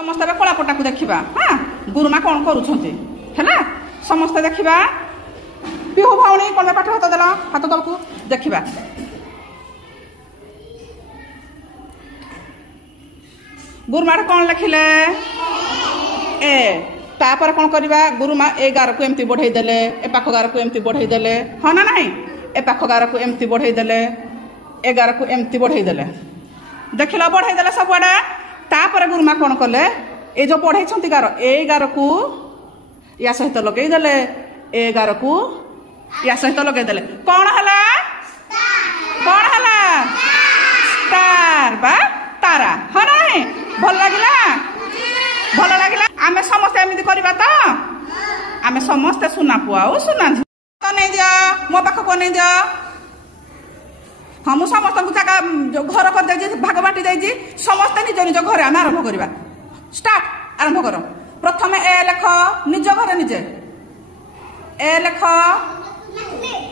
समस्त कलापटा को देखा हाँ गुरुमा कौन करुँचे है समस्ते देखा पिहू भाई कौन पाठ हाथ देल हाथ तल को देखा गुरुमा कौन लिखिले ए तापर कौन करवा गुरुमा ए गार को एमती बढ़ई देले ए पाख गार को एमती बढ़ई देले हाँ ना नहीं ए पाख गार को एमती बढ़ई देले ए गार को एमती बढ़ई देले देखिल बढ़ई देले सबुआडे तापर गुरुमा कौन कले ए जो बढ़ई गार ए गार को या सहित लगे देले ए गार को या सहित लगे देले कौन हला स्टार बा तारा हाँ नहीं भल लगिला आमे समस्ते एमती करबा तो आमे समस्ते सुना पुआ ओ सुना तो नहीं दिया मो पाख को नहीं दिया हाँ मुझे समस्त जगह घर कर दे भाग बाटी दे समस्ते निज निज घर आम आरंभ करवा स्टार्ट आरंभ कर प्रथम ए लेख निज घर निजे ए लेख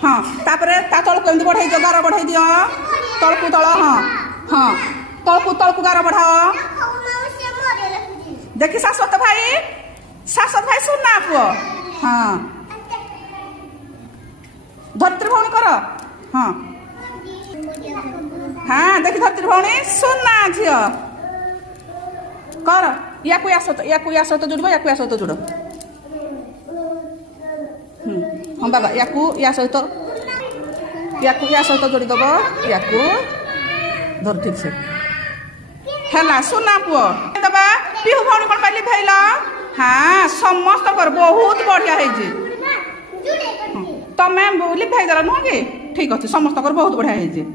हाँ तापर ता तल को बढ़ई दियो गार बढ़ई दियो तलकू तल हाँ हाँ तलकू गार बढ़ाओ देखी शाश्वत भाई सुना पुओ हाँ धरित्री भौणी कर हाँ हाँ देखी धरित्री भौणी सुना झील कर या सहित जुड़ब या सहित जुड़ हाँ बाबा या सहित जोड़ीदेव या धर ठीक से है सुना पुओ दबा पिहू भौणी कौन पाइली भैल हाँ समस्त बहुत बढ़िया है तमें लिभाई देल नुह कि ठीक अच्छे समस्त बहुत बढ़िया है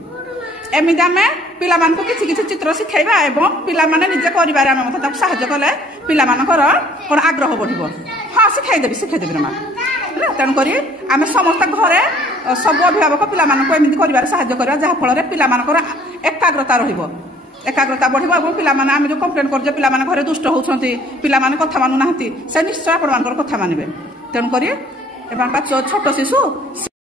एमती आम पिला किसी चित्र शिखेबा एवं पिला निजे कर साहय कले पिला कौन आग्रह बढ़ हाँ शिखेदेवी रमा तेणुक आम समस्त घरे सब अभिभावक पिलामती कर साहय करवा जहाँफल पिलामर एकाग्रता एकाग्रता बढ़ और आम जो कंप्लेन कर पिला घरे दुष्ट होती पिला कथा मानु ना से निश्चय आपण कथा मानवे तेणुक छोट शिशु